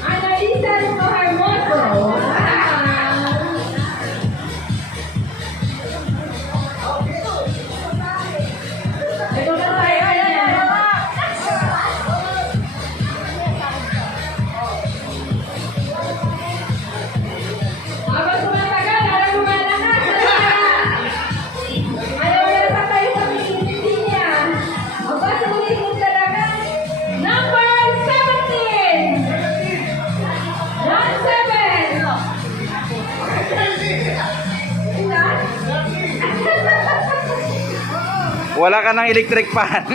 Analisa ito Hermoso. Ito na tayo niya. Habang tumatagal, alam mo malakas. Ayaw na sa tayo sa piniti niya. Aba, sulit mo talaga. Number 17. John 7. Wala ka ng electric fan.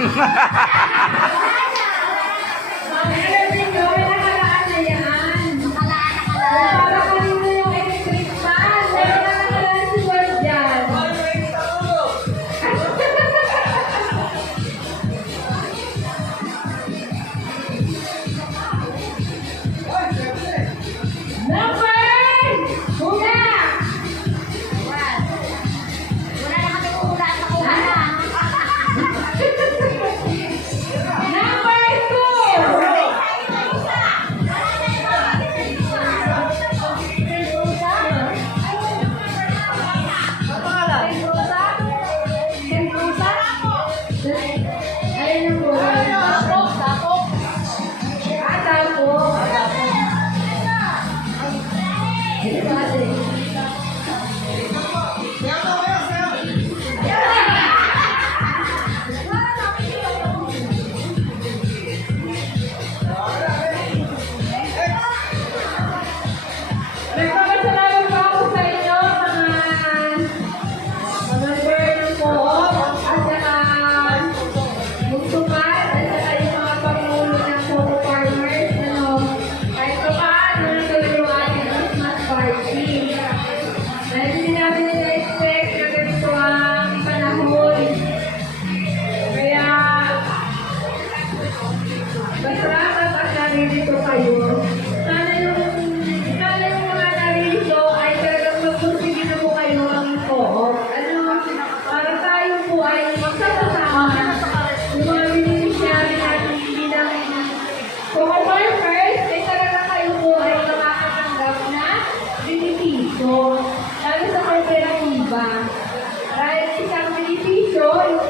Nagpapasalamat po ako sa inyo, mga burn po, at saka magtupad, at saka yung mga pangulo ng Photo Farmers, kahit pa paano nagawin yung ating Christmas party. Dahil hindi namin nila-expect na ganito ang panahon. Kaya, masalamat at naririto kayo. Sana yung mga naririto ay talagang magpursige na po kayo ang co-op. Para tayo po ay magsasama yung mga beneficiary natin bilang co-op farmers, ay talaga kayo po ay makakatanggap na benepisyo. Lalo sa kooperatiba. Dahil isang benepisyo, yung